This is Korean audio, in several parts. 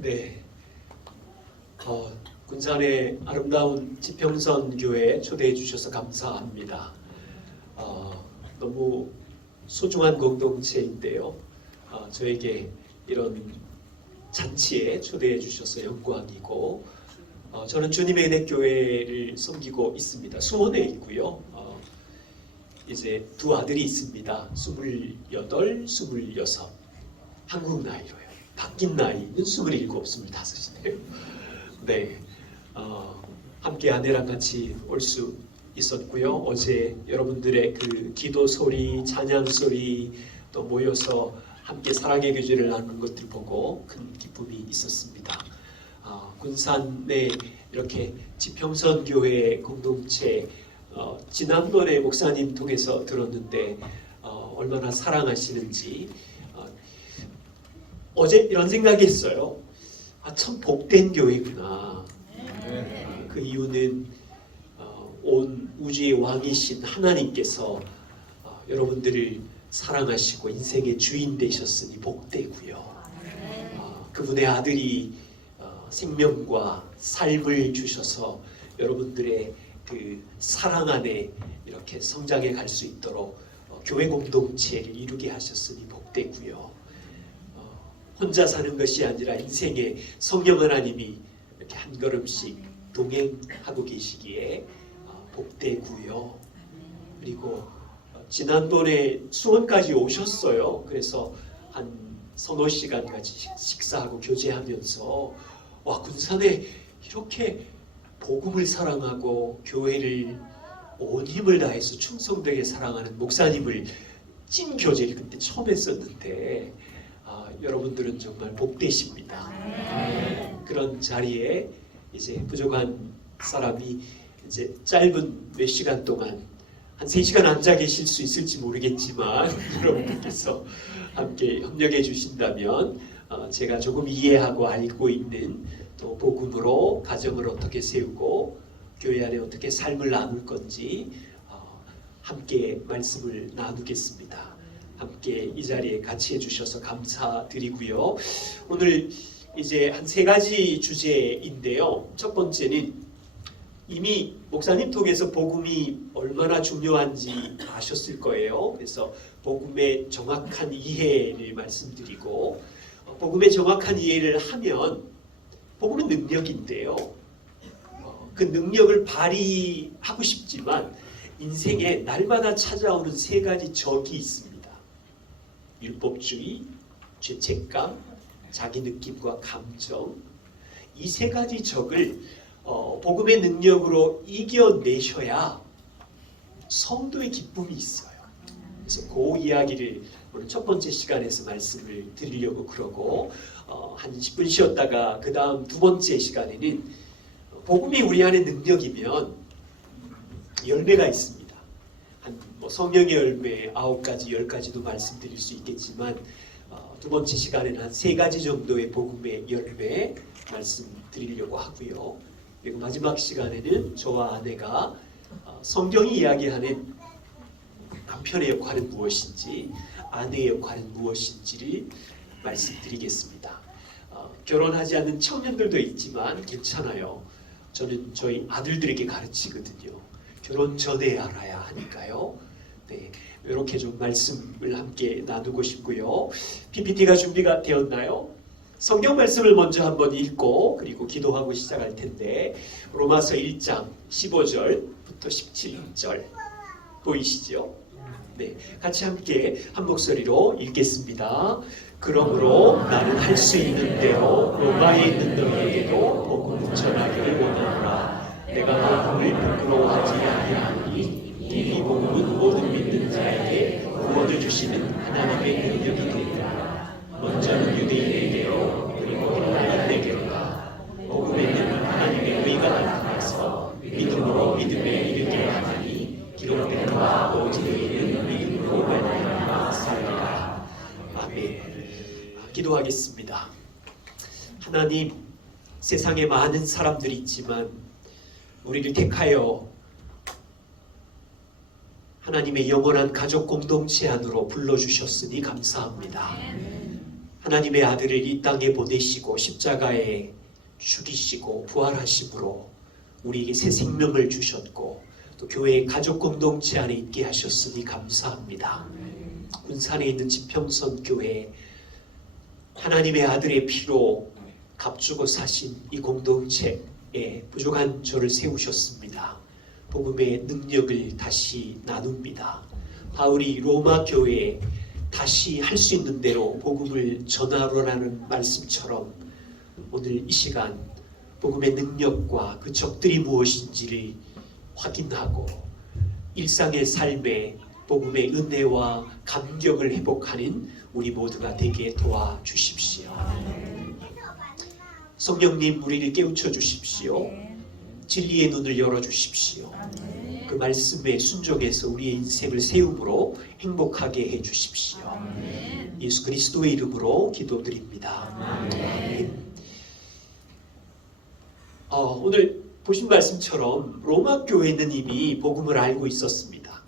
네, 군산의 아름다운 지평선 교회에 초대해 주셔서 감사합니다. 너무 소중한 공동체인데요. 저에게 이런 잔치에 초대해 주셔서 영광이고, 저는 주님의 은혜 교회를 섬기고 있습니다. 수원에 있고요. 이제 두 아들이 있습니다. 28, 26. 한국 나이로요. 바뀐 나이는 27, 25이네요. 네, 함께 아내랑 같이 올 수 있었고요. 어제 여러분들의 그 기도 소리, 찬양 소리 또 모여서 함께 사랑의 교제를 나누는 것들 보고 큰 기쁨이 있었습니다. 군산에 이렇게 지평선 교회 공동체 지난번에 목사님 통해서 들었는데 얼마나 사랑하시는지 어제 이런 생각이 했어요. 참 복된 교회구나. 그 이유는 온 우주의 왕이신 하나님께서 여러분들을 사랑하시고 인생의 주인 되셨으니 복되고요. 그분의 아들이 생명과 삶을 주셔서 여러분들의 그 사랑 안에 이렇게 성장해 갈 수 있도록 교회 공동체를 이루게 하셨으니 복되고요. 혼자 사는 것이 아니라 인생에 성령 하나님이 이렇게 한 걸음씩 동행하고 계시기에 복되고요. 그리고 지난번에 수원까지 오셨어요. 그래서 한 서너 시간 같이 식사하고 교제하면서 와, 군산에 이렇게 복음을 사랑하고 교회를 온 힘을 다해서 충성되게 사랑하는 목사님을 찐 교제를 그때 처음 했었는데 여러분들은 정말 복되십니다. 그런 자리에 이제 부족한 사람이 이제 짧은 몇 시간 동안 한 3시간 앉아 계실 수 있을지 모르겠지만 여러분들께서 함께 협력해 주신다면 제가 조금 이해하고 알고 있는 또 복음으로 가정을 어떻게 세우고 교회 안에 어떻게 삶을 나눌 건지 함께 말씀을 나누겠습니다. 함께 이 자리에 같이 해주셔서 감사드리고요. 오늘 이제 한 3가지 주제인데요. 첫 번째는 이미 목사님 통해서 복음이 얼마나 중요한지 아셨을 거예요. 그래서 복음의 정확한 이해를 말씀드리고, 복음의 정확한 이해를 하면 복음은 능력인데요. 그 능력을 발휘하고 싶지만 인생에 날마다 찾아오는 3가지 적이 있습니다. 율법주의, 죄책감, 자기 느낌과 감정. 이 3가지 적을 복음의 능력으로 이겨내셔야 성도의 기쁨이 있어요. 그래서 그 이야기를 오늘 첫 번째 시간에서 말씀을 드리려고 그러고, 한 10분 쉬었다가 그 다음 두 번째 시간에는 복음이 우리 안에 능력이면 열매가 있습니다. 성령의 열매 9가지, 10가지도 말씀드릴 수 있겠지만 두 번째 시간에는 한 3가지 정도의 복음의 열매 말씀드리려고 하고요. 그리고 마지막 시간에는 저와 아내가 성경이 이야기하는 남편의 역할은 무엇인지, 아내의 역할은 무엇인지를 말씀드리겠습니다. 결혼하지 않는 청년들도 있지만 괜찮아요. 저는 저희 아들들에게 가르치거든요. 결혼 전에 알아야 하니까요. 네, 이렇게 좀 말씀을 함께 나누고 싶고요. PPT가 준비가 되었나요? 성경 말씀을 먼저 한번 읽고 그리고 기도하고 시작할 텐데, 로마서 1장 15절부터 17절 보이시죠? 네, 같이 함께 한 목소리로 읽겠습니다. 그러므로 나는 할 수 있는 대로 로마에 있는 너희에게도 복음을 전하기를 원하노라. 내가 복음을 부끄러워하지 아니하노니 이 복음은 모든 믿는 자에게 구원을 주시는 하나님의 능력이 되리라. 먼저는 유대인에게로 그리고 헬라인에게로다. 복음에는 하나님의 의가 나타나서 믿음으로 믿음에 이르게 하나니 기록된 바 오직 의인은 믿음으로 말미암아 살리라. 아멘. 기도하겠습니다. 하나님, 세상에 많은 사람들이 있지만 우리를 택하여 하나님의 영원한 가족 공동체 안으로 불러주셨으니 감사합니다. 하나님의 아들을 이 땅에 보내시고 십자가에 죽이시고 부활하심으로 우리에게 새 생명을 주셨고 또 교회의 가족 공동체 안에 있게 하셨으니 감사합니다. 군산에 있는 지평선 교회 하나님의 아들의 피로 값주고 사신 이 공동체에 부족한 저를 세우셨습니다. 복음의 능력을 다시 나눕니다. 바울이 로마 교회에 다시 할 수 있는 대로 복음을 전하라는 말씀처럼 오늘 이 시간 복음의 능력과 그 적들이 무엇인지를 확인하고 일상의 삶에 복음의 은혜와 감격을 회복하는 우리 모두가 되게 도와주십시오. 성령님 우리를 깨우쳐 주십시오. 진리의 눈을 열어주십시오. 그 말씀에 순종해서 우리의 인생을 세움으로 행복하게 해주십시오. 예수 그리스도의 이름으로 기도드립니다. 아멘. 오늘 보신 말씀처럼 로마 교회는 이미 복음을 알고 있었습니다.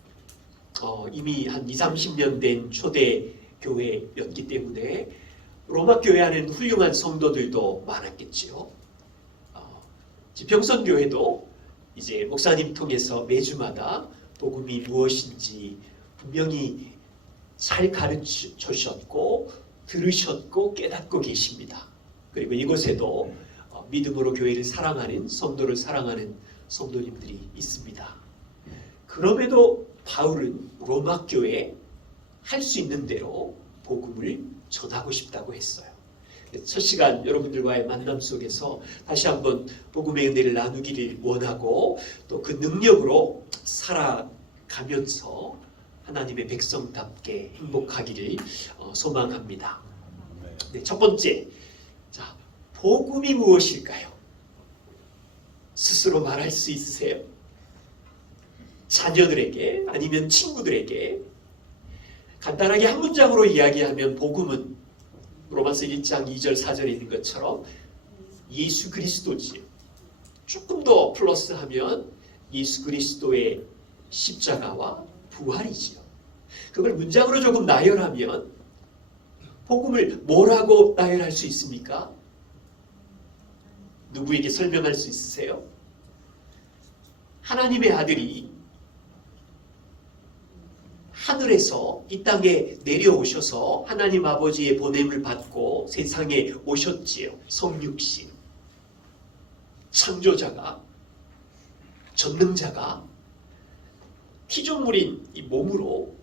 이미 한 20-30년 된 초대 교회였기 때문에 로마 교회 안에는 훌륭한 성도들도 많았겠지요. 지평선 교회도 이제 목사님 통해서 매주마다 복음이 무엇인지 분명히 잘 가르쳐 주셨고 들으셨고 깨닫고 계십니다. 그리고 이곳에도 믿음으로 교회를 사랑하는 성도를 사랑하는 성도님들이 있습니다. 그럼에도 바울은 로마 교회에 할 수 있는 대로 복음을 전하고 싶다고 했어요. 첫 시간 여러분들과의 만남 속에서 다시 한번 복음의 은혜를 나누기를 원하고 또 그 능력으로 살아가면서 하나님의 백성답게 행복하기를 소망합니다. 네, 첫 번째, 자, 복음이 무엇일까요? 스스로 말할 수 있으세요? 자녀들에게 아니면 친구들에게 간단하게 한 문장으로 이야기하면 복음은 로마서 1장 2절 4절에 있는 것처럼 예수 그리스도지요. 조금 더 플러스하면 예수 그리스도의 십자가와 부활이지요. 그걸 문장으로 조금 나열하면 복음을 뭐라고 나열할 수 있습니까? 누구에게 설명할 수 있으세요? 하나님의 아들이 하늘에서 이 땅에 내려오셔서 하나님 아버지의 보냄을 받고 세상에 오셨지요. 성육신 창조자가 전능자가 피조물인 이 몸으로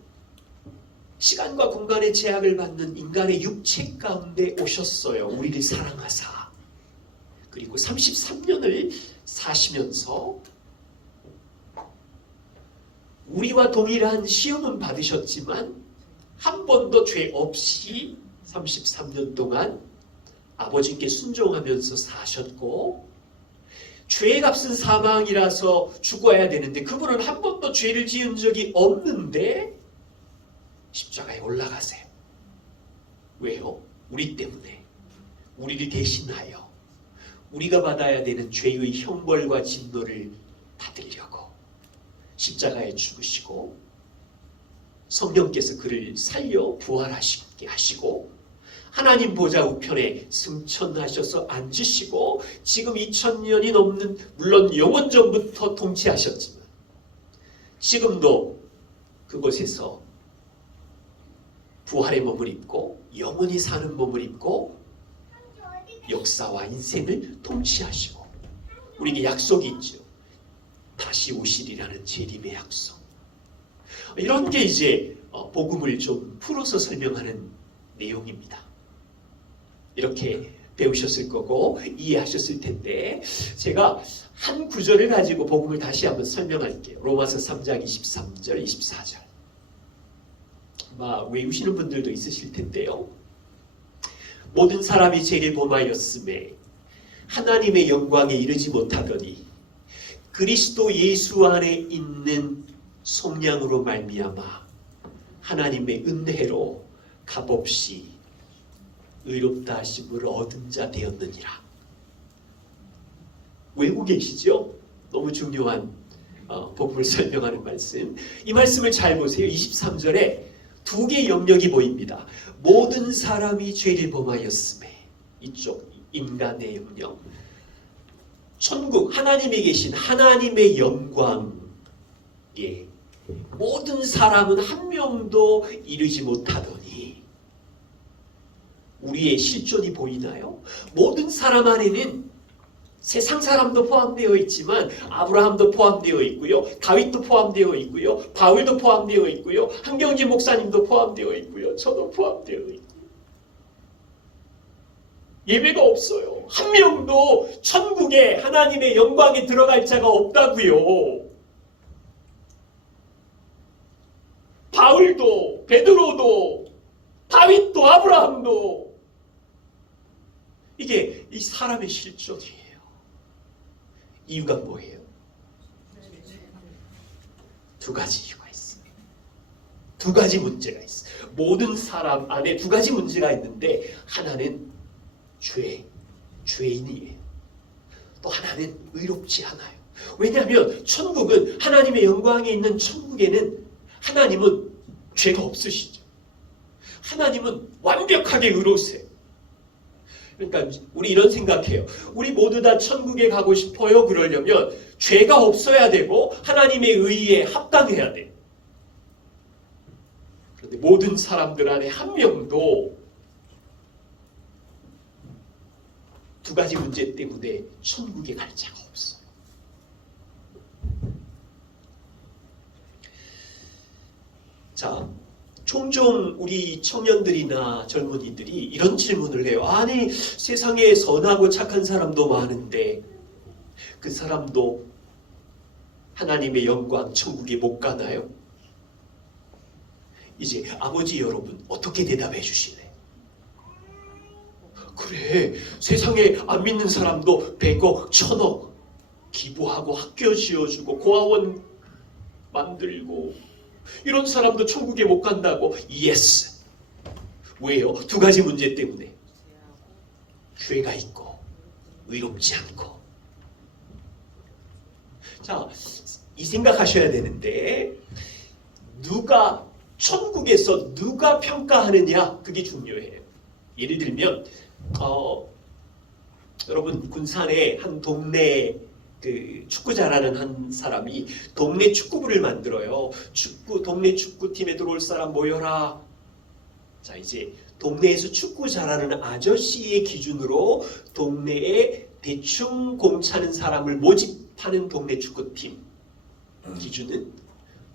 시간과 공간의 제약을 받는 인간의 육체 가운데 오셨어요. 우리를 사랑하사. 그리고 33년을 사시면서 우리와 동일한 시험은 받으셨지만 한 번도 죄 없이 33년 동안 아버지께 순종하면서 사셨고 죄의 값은 사망이라서 죽어야 되는데 그분은 한 번도 죄를 지은 적이 없는데 십자가에 올라가세요. 왜요? 우리 때문에. 우리를 대신하여 우리가 받아야 되는 죄의 형벌과 진노를 받으려고 십자가에 죽으시고 성령께서 그를 살려 부활하시게 하시고 하나님 보좌 우편에 승천하셔서 앉으시고 지금 2000년이 넘는 물론 영원 전부터 통치하셨지만 지금도 그곳에서 부활의 몸을 입고 영원히 사는 몸을 입고 역사와 인생을 통치하시고 우리에게 약속이 있죠. 다시 오시리라는 재림의 약속. 이런 게 이제 복음을 좀 풀어서 설명하는 내용입니다. 이렇게 배우셨을 거고 이해하셨을 텐데 제가 한 구절을 가지고 복음을 다시 한번 설명할게요. 로마서 3장 23절 24절. 아마 외우시는 분들도 있으실 텐데요. 모든 사람이 죄를 범하였음에 하나님의 영광에 이르지 못하더니 그리스도 예수 안에 있는 속량으로 말미암아 하나님의 은혜로 값없이 의롭다 하심을 얻은 자 되었느니라. 외우고 계시죠? 너무 중요한 복음을 설명하는 말씀. 이 말씀을 잘 보세요. 23절에 두 개의 영역이 보입니다. 모든 사람이 죄를 범하였음에, 이쪽 인간의 영역, 천국 하나님에 계신 하나님의 영광에 모든 사람은 한 명도 이르지 못하더니, 우리의 실존이 보이나요? 모든 사람 안에는 세상 사람도 포함되어 있지만 아브라함도 포함되어 있고요, 다윗도 포함되어 있고요, 바울도 포함되어 있고요, 한경재 목사님도 포함되어 있고요, 저도 포함되어 있고요. 예배가 없어요. 한 명도 천국에 하나님의 영광에 들어갈 자가 없다고요. 바울도, 베드로도, 다윗도, 아브라함도, 이게 이 사람의 실존이에요. 이유가 뭐예요? 두 가지 이유가 있어요. 두 가지 문제가 있어요. 모든 사람 안에 두 가지 문제가 있는데, 하나는 죄인이에요. 또 하나는 의롭지 않아요. 왜냐하면 천국은, 하나님의 영광에 있는 천국에는 하나님은 죄가 없으시죠. 하나님은 완벽하게 의로우세요. 그러니까 우리 이런 생각해요. 우리 모두 다 천국에 가고 싶어요. 그러려면 죄가 없어야 되고 하나님의 의에 합당해야 돼요. 그런데 모든 사람들 안에 한 명도 두 가지 문제 때문에 천국에 갈 자가 없어요. 자, 종종 우리 청년들이나 젊은이들이 이런 질문을 해요. 아니, 세상에 선하고 착한 사람도 많은데 그 사람도 하나님의 영광 천국에 못 가나요? 이제 아버지 여러분 어떻게 대답해 주실래요? 그래, 세상에 안 믿는 사람도 100억, 1000억 기부하고 학교 지어주고 고아원 만들고 이런 사람도 천국에 못 간다고? 예스. 왜요? 두 가지 문제 때문에. 죄가 있고 의롭지 않고. 자, 이 생각하셔야 되는데, 누가 천국에서 누가 평가하느냐, 그게 중요해요. 예를 들면 여러분 군산에 한 동네 축구 잘하는 한 사람이 동네 축구부를 만들어요. 동네 축구팀에 들어올 사람 모여라. 자, 이제 동네에서 축구 잘하는 아저씨의 기준으로 동네에 대충 공 차는 사람을 모집하는 동네 축구팀 기준은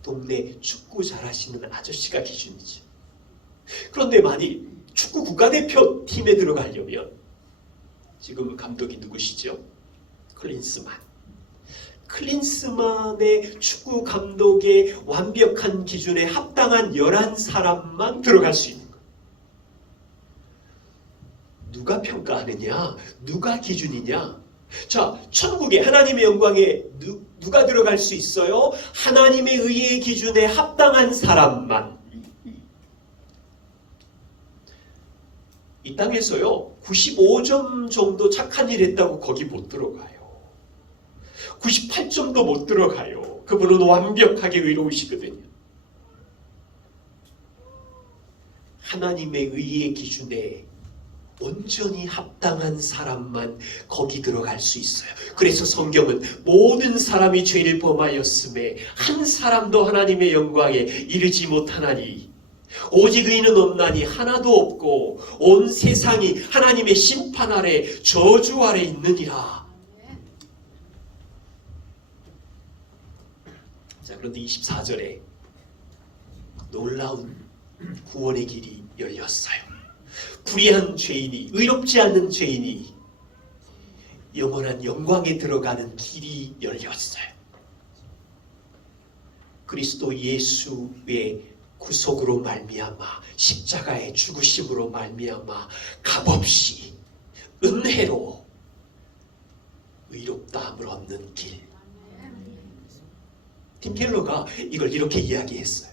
동네 축구 잘하시는 아저씨가 기준이죠. 그런데 만약 축구 국가대표 팀에 들어가려면, 지금 감독이 누구시죠? 클린스만의 축구 감독의 완벽한 기준에 합당한 11사람만 들어갈 수 있는 거예요. 누가 평가하느냐? 누가 기준이냐? 자, 천국에 하나님의 영광에 누가 들어갈 수 있어요? 하나님의 의의 기준에 합당한 사람만. 이 땅에서요 95점 정도 착한 일 했다고 거기 못 들어가요. 98점도 못 들어가요. 그분은 완벽하게 의로우시거든요. 하나님의 의의 기준에 온전히 합당한 사람만 거기 들어갈 수 있어요. 그래서 성경은 모든 사람이 죄를 범하였음에 한 사람도 하나님의 영광에 이르지 못하나니 오직 의인은 없나니 하나도 없고 온 세상이 하나님의 심판 아래 저주 아래 있느니라. 자, 그런데 24절에 놀라운 구원의 길이 열렸어요. 불의한 죄인이, 의롭지 않는 죄인이 영원한 영광에 들어가는 길이 열렸어요. 그리스도 예수의 구속으로 말미암아, 십자가의 죽으심으로 말미암아 값없이 은혜로 의롭다함을 얻는 길. 팀 켈러가 이걸 이렇게 이야기했어요.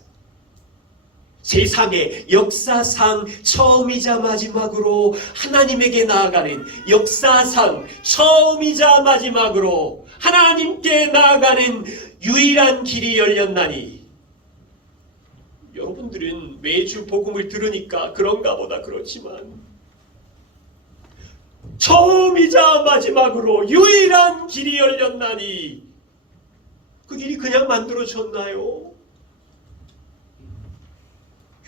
세상의 역사상 처음이자 마지막으로 하나님에게 나아가는, 역사상 처음이자 마지막으로 하나님께 나아가는 유일한 길이 열렸나니, 여러분들은 매주 복음을 들으니까 그런가 보다 그렇지만 처음이자 마지막으로 유일한 길이 열렸나니 그 길이 그냥 만들어졌나요?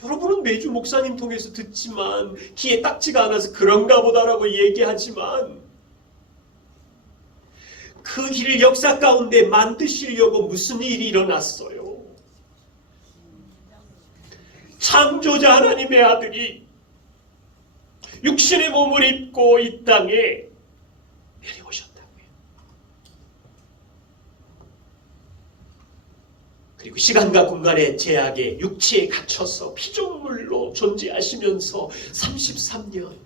여러분은 매주 목사님 통해서 듣지만 귀에 딱지가 않아서 그런가 보다라고 얘기하지만 그 길을 역사 가운데 만드시려고 무슨 일이 일어났어요? 창조자 하나님의 아들이 육신의 몸을 입고 이 땅에 내려오셨다고요. 그리고 시간과 공간의 제약에 육체에 갇혀서 피조물로 존재하시면서 33년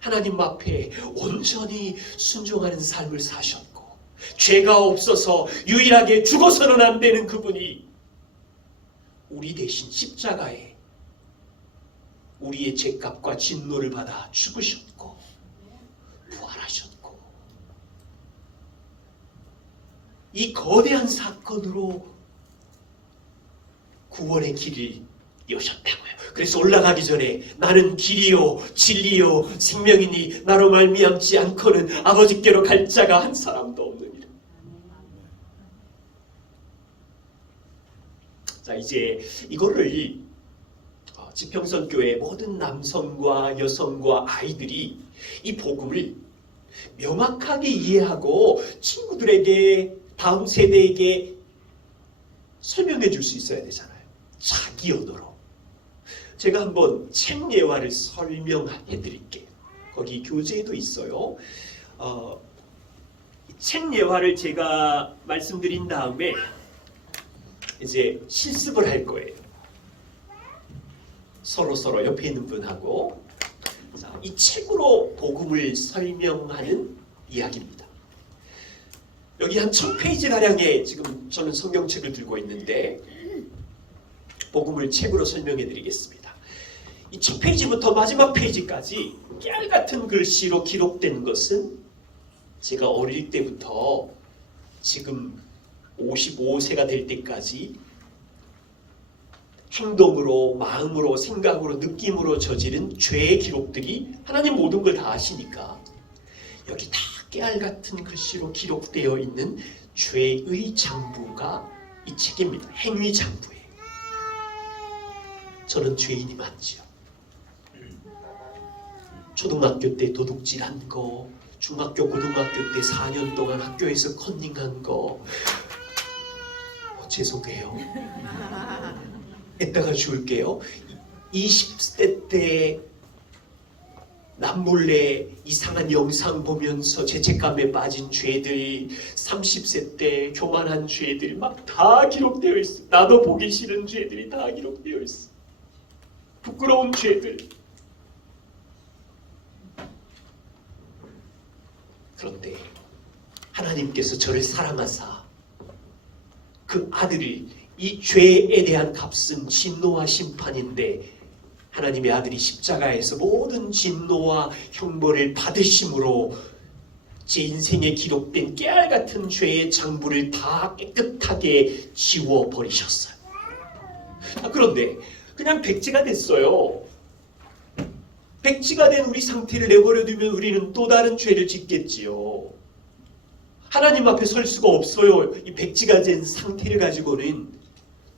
하나님 앞에 온전히 순종하는 삶을 사셨고 죄가 없어서 유일하게 죽어서는 안 되는 그분이 우리 대신 십자가에 우리의 죄값과 진노를 받아 죽으셨고 부활하셨고 이 거대한 사건으로 구원의 길을 여셨다고요. 그래서 올라가기 전에 나는 길이요 진리요 생명이니 나로 말미암지 않고는 아버지께로 갈 자가 한 사람도 없느니라. 자, 이제 이거를 지평선 교회 모든 남성과 여성과 아이들이 이 복음을 명확하게 이해하고 친구들에게 다음 세대에게 설명해 줄 수 있어야 되잖아요. 자기 언어로. 제가 한번 책 예화를 설명해 드릴게요. 거기 교재에도 있어요. 책 예화를 제가 말씀드린 다음에 이제 실습을 할 거예요. 서로 옆에 있는 분하고 자, 이 책으로 복음을 설명하는 이야기입니다. 여기 한 1000페이지 가량의 지금 저는 성경책을 들고 있는데 복음을 책으로 설명해 드리겠습니다. 이 첫 페이지부터 마지막 페이지까지 깨알같은 글씨로 기록된 것은 제가 어릴 때부터 지금 55세가 될 때까지 행동으로, 마음으로, 생각으로, 느낌으로 저지른 죄의 기록들이 하나님 모든 걸 다 아시니까 여기 다 깨알같은 글씨로 기록되어 있는 죄의 장부가 이 책입니다. 행위 장부예요. 저는 죄인이 많지요. 초등학교 때 도둑질한 거, 중학교, 고등학교 때 4년 동안 학교에서 컨닝한 거 죄송해요. 이따가 줄게요. 20대 때 남몰래 이상한 영상 보면서 죄책감에 빠진 죄들, 30세 때 교만한 죄들 막 다 기록되어 있어. 나도 보기 싫은 죄들이 다 기록되어 있어. 부끄러운 죄들. 그런데 하나님께서 저를 사랑하사 그 아들을 이 죄에 대한 값은 진노와 심판인데 하나님의 아들이 십자가에서 모든 진노와 형벌을 받으심으로 제 인생에 기록된 깨알같은 죄의 장부를 다 깨끗하게 지워버리셨어요. 그런데 그냥 백지가 됐어요. 백지가 된 우리 상태를 내버려두면 우리는 또 다른 죄를 짓겠지요. 하나님 앞에 설 수가 없어요. 이 백지가 된 상태를 가지고는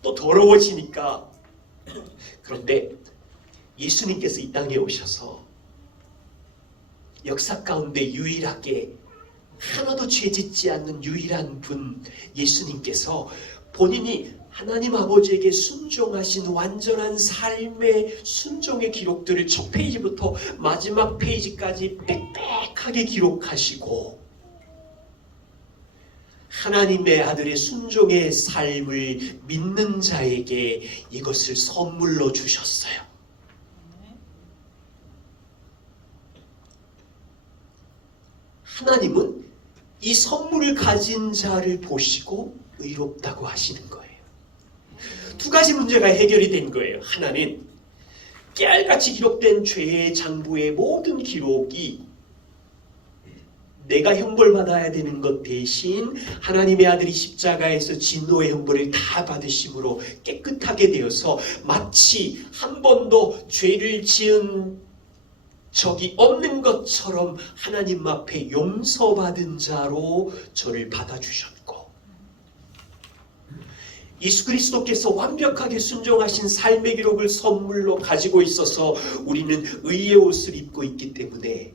또 더러워지니까. 그런데 예수님께서 이 땅에 오셔서 역사 가운데 유일하게 하나도 죄짓지 않는 유일한 분 예수님께서 본인이 하나님 아버지에게 순종하신 완전한 삶의 순종의 기록들을 첫 페이지부터 마지막 페이지까지 빽빽하게 기록하시고 하나님의 아들의 순종의 삶을 믿는 자에게 이것을 선물로 주셨어요. 하나님은 이 선물을 가진 자를 보시고 의롭다고 하시는 거예요. 두 가지 문제가 해결이 된 거예요. 하나는 깨알같이 기록된 죄의 장부의 모든 기록이 내가 형벌받아야 되는 것 대신 하나님의 아들이 십자가에서 진노의 형벌을 다 받으심으로 깨끗하게 되어서 마치 한 번도 죄를 지은 적이 없는 것처럼 하나님 앞에 용서받은 자로 저를 받아주셨고, 예수 그리스도께서 완벽하게 순종하신 삶의 기록을 선물로 가지고 있어서 우리는 의의 옷을 입고 있기 때문에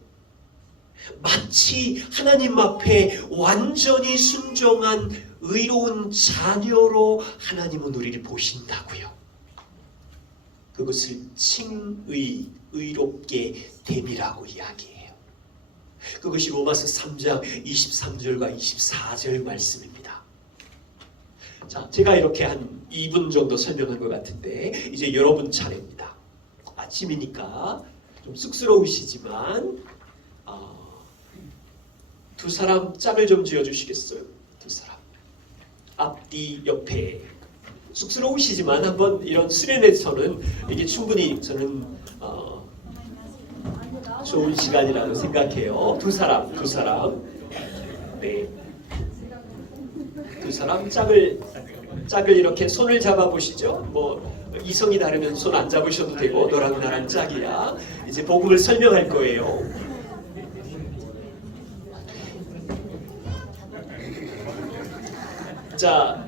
마치 하나님 앞에 완전히 순종한 의로운 자녀로 하나님은 우리를 보신다고요. 그것을 칭의, 의롭게 됨이라고 이야기해요. 그것이 로마서 3장 23절과 24절 말씀입니다. 자, 제가 이렇게 한 2분 정도 설명한 것 같은데 이제 여러분 차례입니다. 아침이니까 좀 쑥스러우시지만 두 사람 짝을 좀 지어주시겠어요? 두 사람 앞뒤 옆에. 쑥스러우시지만 한번 이런 수련회에서는 이게 충분히 저는 좋은 시간이라고 생각해요. 두 사람 네, 두 사람 짝을 이렇게 손을 잡아 보시죠. 뭐 이성이 다르면 손 안 잡으셔도 되고, 너랑 나랑 짝이야. 이제 복음을 설명할 거예요. 자,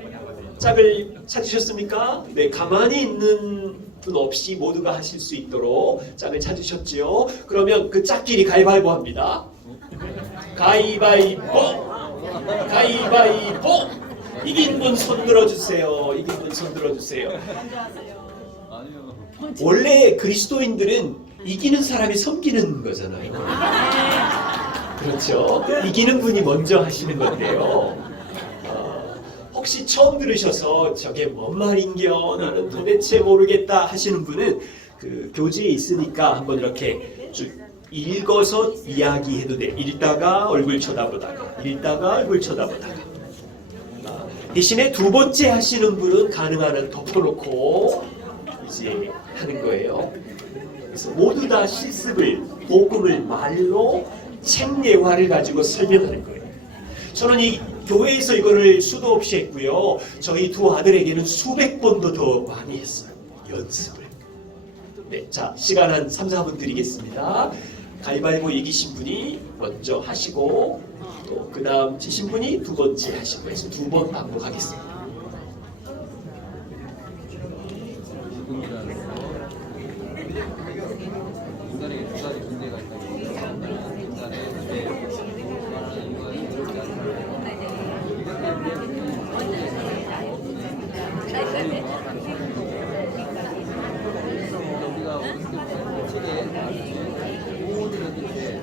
짝을 찾으셨습니까? 네, 가만히 있는 분 없이 모두가 하실 수 있도록 짝을 찾으셨지요? 그러면 그 짝끼리 가위바위보 합니다. 가위바위보! 가위바위보! 이긴 분 손 들어주세요. 이긴 분 손 들어주세요. 원래 그리스도인들은 이기는 사람이 섬기는 거잖아요. 그렇죠? 이기는 분이 먼저 하시는 건데요. 혹시 처음 들으셔서 저게 뭔 말인겨, 나는 도대체 모르겠다 하시는 분은 그 교재에 있으니까 한번 이렇게 쭉 읽어서 이야기해도 돼. 읽다가 얼굴 쳐다보다가, 읽다가 얼굴 쳐다보다가. 대신에 두 번째 하시는 분은 가능한 한 덮어놓고 이제 하는 거예요. 그래서 모두 다 실습을, 복음을 말로 책례화를 가지고 설명하는 거예요. 저는 이 교회에서 이거를 수도 없이 했고요. 저희 두 아들에게는 수백 번도 더 많이 했어요. 연습을. 네, 자, 시간 한 3, 4분 드리겠습니다. 가위바위보 이기신 분이 먼저 하시고, 또 그 다음 지신 분이 두 번째 하시고 해서 두 번 반복하겠습니다. 인간에게 두 가지 존재가 있다고. 우리가 어렸을 때부터 책에 모든 것들에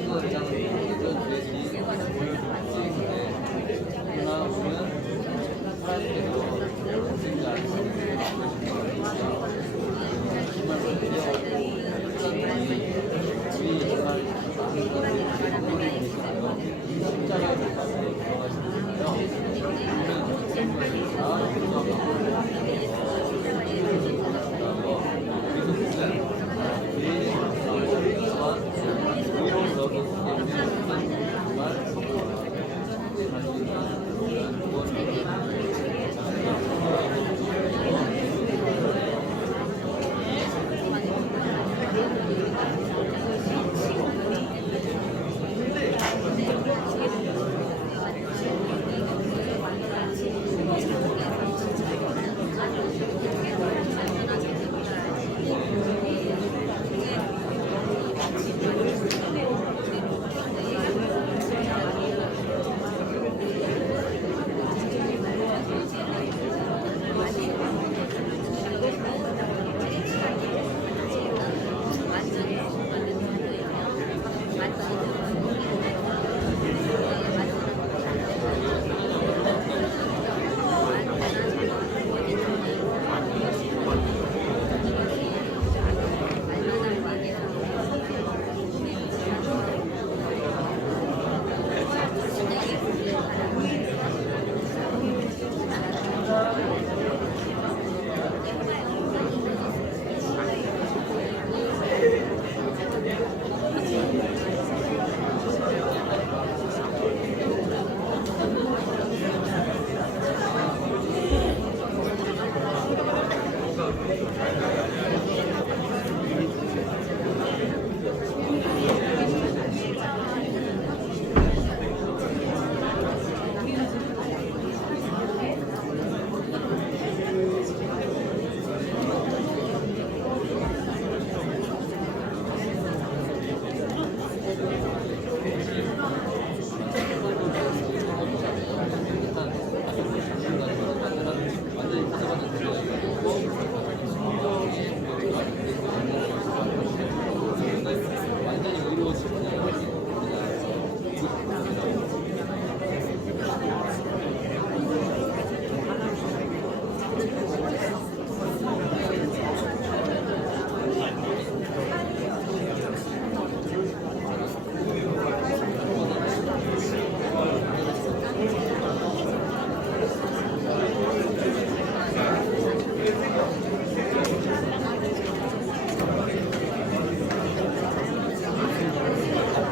그거 장을 보여주는 죄들이 보여주는데, 그러나 우리는 하나님께서 없는 자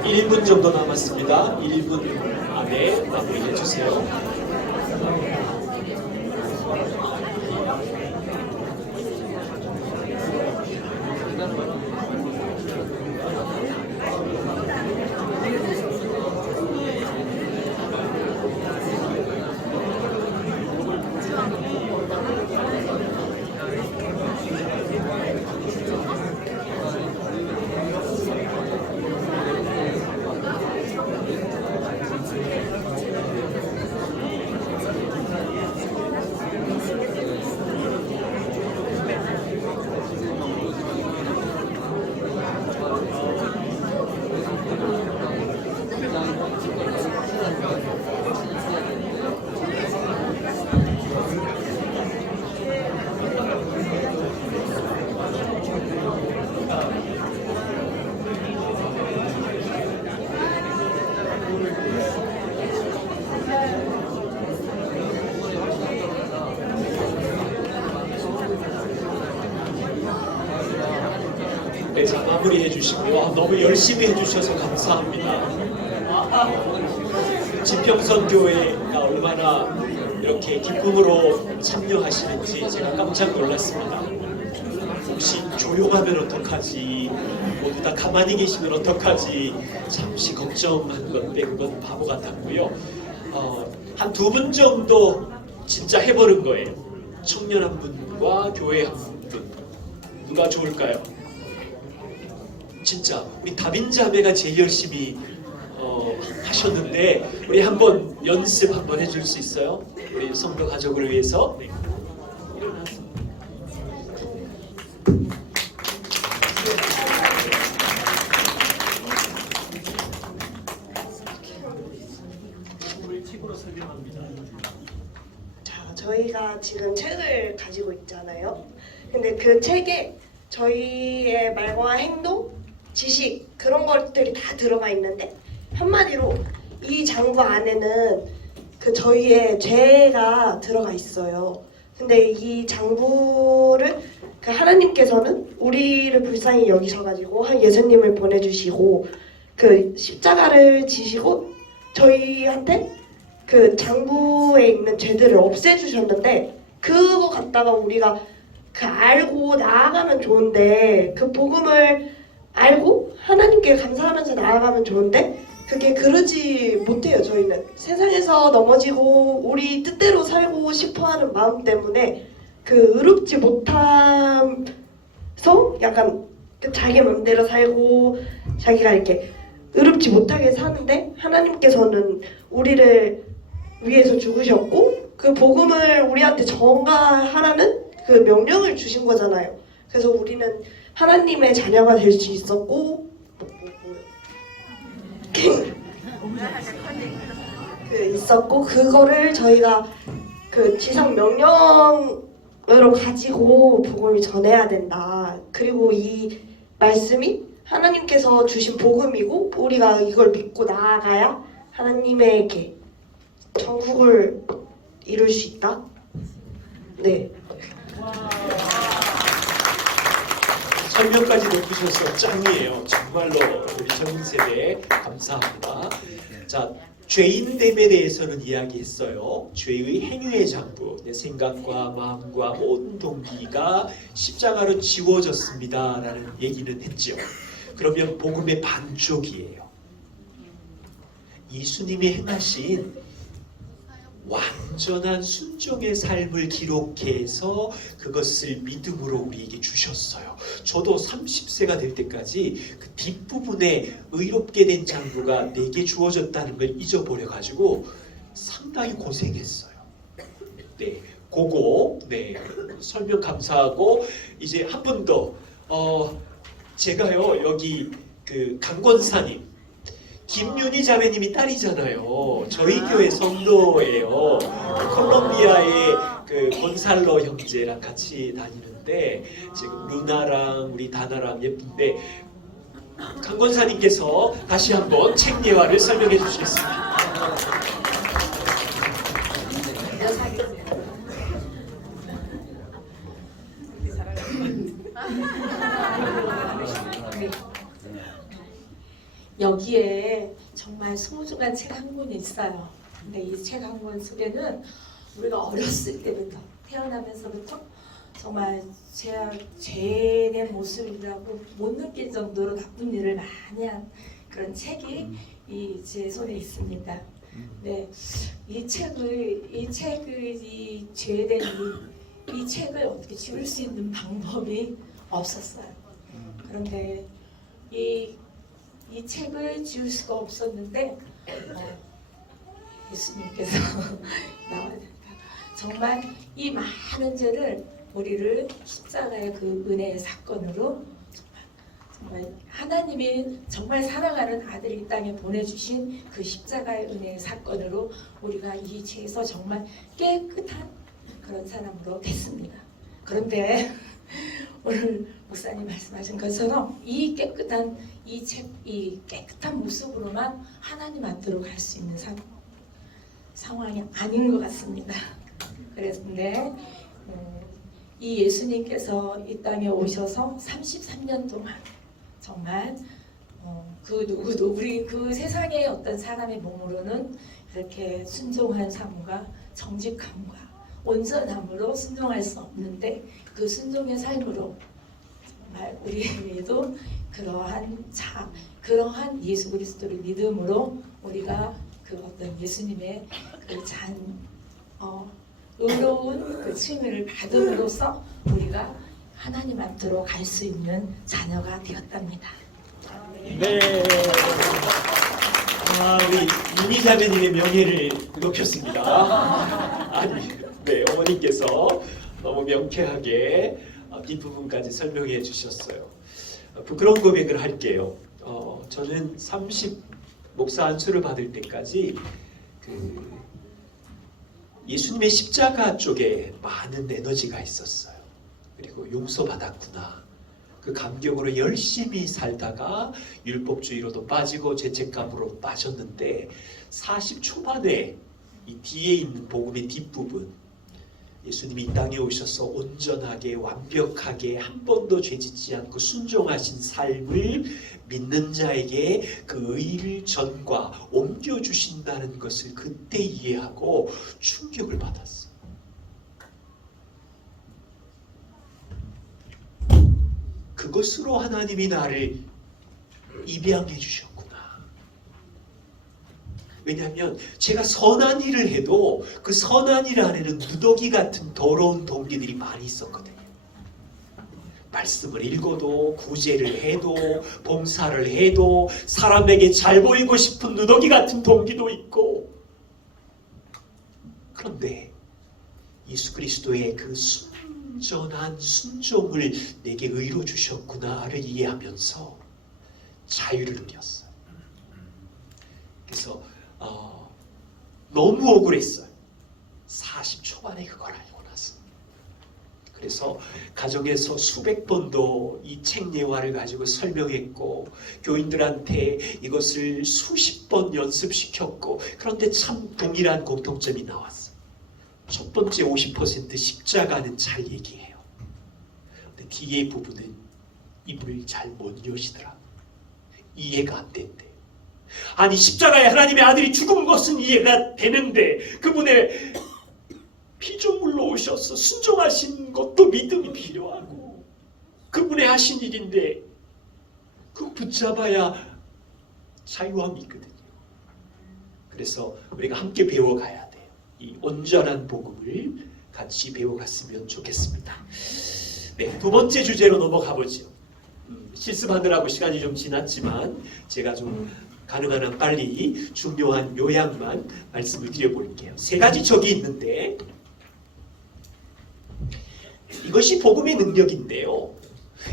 1분 정도 남았습니다. 1분 안에 마무리해 주세요. 네, 자, 마무리해 주시고요. 너무 열심히 해주셔서 감사합니다. 지평선 교회가 얼마나 이렇게 기쁨으로 참여하시는지 제가 깜짝 놀랐습니다. 혹시 조용하면 어떡하지? 모두 다 가만히 계시면 어떡하지? 잠시 걱정한 건데 그건 바보 같았고요. 한 2분 정도 진짜 해보는 거예요. 청년 한 분과 교회 한 분. 누가 좋을까요? 진짜 우리 다빈 자매가 제일 열심히 하셨는데 우리 한번 연습 한번 해줄 수 있어요? 우리 성도 가족을 위해서. 네. 팁으로 설명합니다. 자, 저희가 지금 책을 가지고 있잖아요. 근데 그 책에 저희의 말과 행동, 지식 그런 것들이 다 들어가 있는데 한마디로 이 장부 안에는 그 저희의 죄가 들어가 있어요. 근데 이 장부를 그 하나님께서는 우리를 불쌍히 여기셔가지고 한 예수님을 보내주시고 그 십자가를 지시고 저희한테 그 장부에 있는 죄들을 없애주셨는데 그거 갖다가 우리가 그 알고 나아가면 좋은데 그 복음을 알고 하나님께 감사하면서 나아가면 좋은데 그게 그러지 못해요. 저희는 세상에서 넘어지고 우리 뜻대로 살고 싶어하는 마음 때문에 그 의롭지 못함서 약간 그 자기 마음대로 살고 자기가 이렇게 의롭지 못하게 사는데 하나님께서는 우리를 위해서 죽으셨고 그 복음을 우리한테 전가하라는 그 명령을 주신 거잖아요. 그래서 우리는 하나님의 자녀가 될 수 있었고 있었고 그거를 저희가 그 지상 명령으로 가지고 복음을 전해야 된다. 그리고 이 말씀이 하나님께서 주신 복음이고 우리가 이걸 믿고 나아가야 하나님에게 천국을 이룰 수 있다. 네. 설명까지 높으셔서 짱이에요. 정말로 우리 젊은 세대에 감사합니다. 자, 죄인됨에 대해서는 이야기했어요. 죄의 행위의 장부, 내 생각과 마음과 모든 동기가 십자가로 지워졌습니다라는 얘기는 했죠. 그러면 복음의 반쪽이에요. 예수님이 행하신 완전한 순종의 삶을 기록해서 그것을 믿음으로 우리에게 주셨어요. 저도 30세가 될 때까지 그 뒷부분에 의롭게 된 장부가 내게 주어졌다는 걸 잊어버려가지고 상당히 고생했어요. 네, 그거 설명 감사하고 이제 한 분 더 제가요 여기 그 강권사님 김윤희 자매님이 딸이잖아요. 저희 교회 성도예요. 콜롬비아의 그 곤살로 형제랑 같이 다니는데 지금 루나랑 우리 다나랑 예쁜데 강권사님께서 다시 한번 책 예화를 설명해 주시겠습니다. 여기에 정말 소중한 책 한 권이 있어요. 근데 이 책 한 권 속에는 우리가 어렸을 때부터 태어나면서부터 정말 죄의 모습이라고 못 느낄 정도로 나쁜 일을 많이 한 그런 책이 제 손에 있습니다. 네, 이 죄된 이 책을 어떻게 지울 수 있는 방법이 없었어요. 그런데 이 책을 지울 수가 없었는데 예수님께서 나와야 된다. 정말 이 많은 죄를 우리를 십자가의 그 은혜의 사건으로 정말 하나님이 정말 사랑하는 아들 이 땅에 보내주신 그 십자가의 은혜의 사건으로 우리가 이 죄에서 정말 깨끗한 그런 사람으로 됐습니다. 그런데 오늘 목사님 말씀하신 것처럼 이 깨끗한 이 깨끗한 모습으로만 하나님 앞으로 갈 수 있는 상황이 아닌 것 같습니다. 그런데 이 예수님께서 이 땅에 오셔서 33년 동안 정말 그 누구도 우리 그 세상의 어떤 사람의 몸으로는 이렇게 순종한 삶과 정직함과 온전함으로 순종할 수 없는데 그 순종의 삶으로 정말 우리에게도 그러한 예수 그리스도를 믿음으로 우리가 그 어떤 예수님의 그 의로운 그 칭의를 받음으로써 우리가 하나님 앞으로 갈 수 있는 자녀가 되었답니다. 네. 우리 윤희 자매님의 명예를 높였습니다. 아니, 네, 어머님께서 너무 명쾌하게 뒷부분까지 설명해 주셨어요. 부끄러운 고백을 할게요. 저는 목사 안수를 받을 때까지 예수님의 십자가 쪽에 많은 에너지가 있었어요. 그리고 용서받았구나. 그 감격으로 열심히 살다가 율법주의로도 빠지고 죄책감으로 빠졌는데 40 초반에 이 뒤에 있는 복음의 뒷부분, 예수님이 이 땅에 오셔서 온전하게 완벽하게 한 번도 죄짓지 않고 순종하신 삶을 믿는 자에게 그 의를 전과 옮겨주신다는 것을 그때 이해하고 충격을 받았어요. 그것으로 하나님이 나를 입양해 주셨구나. 왜냐하면 제가 선한 일을 해도 그 선한 일 안에는 누더기 같은 더러운 동기들이 많이 있었거든요. 말씀을 읽어도 구제를 해도 봉사를 해도 사람에게 잘 보이고 싶은 누더기 같은 동기도 있고, 그런데 예수 그리스도의 그 순전한 순종을 내게 의로 주셨구나를 이해하면서 자유를 누렸어요. 그래서 너무 억울했어요. 40 초반에 그걸 알고 나서. 그래서 가정에서 수백 번도 이 책 예화를 가지고 설명했고 교인들한테 이것을 수십 번 연습시켰고, 그런데 참 동일한 공통점이 나왔어요. 첫 번째 50% 십자가는 잘 얘기해요. 근데 뒤에 부분은 입을 잘 못 여시더라. 이해가 안 된대. 아니, 십자가에 하나님의 아들이 죽은 것은 이해가 되는데 그분의 피조물로 오셔서 순종하신 것도 믿음이 필요하고 그분의 하신 일인데 그거 붙잡아야 자유함이 있거든요. 그래서 우리가 함께 배워가야 돼요. 이 온전한 복음을 같이 배워갔으면 좋겠습니다. 네, 두 번째 주제로 넘어가 보죠. 실습하느라고 시간이 좀 지났지만 제가 좀 가능한 한 빨리 중요한 요약만 말씀을 드려볼게요. 세 가지 척이 있는데 이것이 복음의 능력인데요.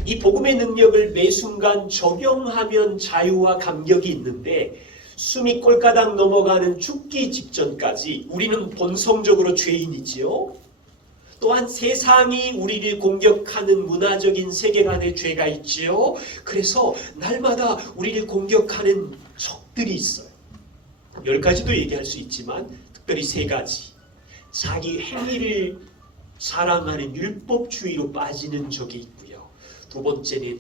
이 복음의 능력을 매 순간 적용하면 자유와 감격이 있는데 숨이 꼴가닥 넘어가는 죽기 직전까지 우리는 본성적으로 죄인이지요. 또한 세상이 우리를 공격하는 문화적인 세계관의 죄가 있지요. 그래서 날마다 우리를 공격하는 적들이 있어요. 10가지도 얘기할 수 있지만 특별히 3가지. 자기 행위를 자랑하는 율법주의로 빠지는 적이 있고요. 두 번째는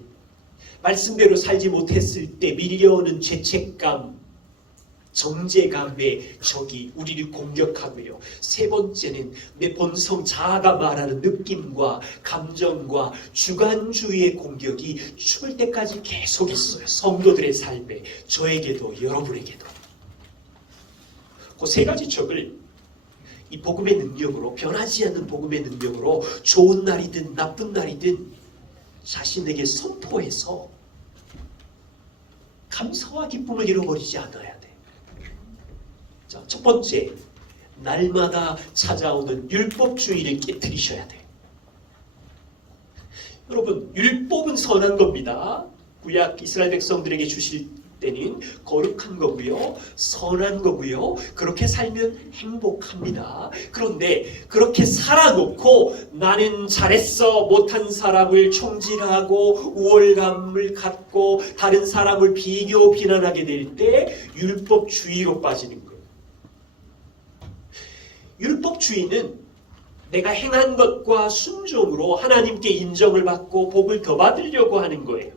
말씀대로 살지 못했을 때 밀려오는 죄책감, 정죄감의 적이 우리를 공격하고요. 세 번째는 내 본성 자아가 말하는 느낌과 감정과 주관주의의 공격이 죽을 때까지 계속 있어요. 성도들의 삶에, 저에게도 여러분에게도. 그 세 가지 적을 이 복음의 능력으로, 변하지 않는 복음의 능력으로 좋은 날이든 나쁜 날이든 자신에게 선포해서 감사와 기쁨을 잃어버리지 않아야 돼. 자, 첫 번째, 날마다 찾아오는 율법주의를 깨뜨리셔야 돼. 여러분, 율법은 선한 겁니다. 구약 이스라엘 백성들에게 주실 때는 거룩한 거고요, 선한 거고요. 그렇게 살면 행복합니다. 그런데 그렇게 살아놓고 나는 잘했어 못한 사람을 총질하고 우월감을 갖고 다른 사람을 비교 비난하게 될 때 율법주의로 빠지는 거예요. 율법주의는 내가 행한 것과 순종으로 하나님께 인정을 받고 복을 더 받으려고 하는 거예요.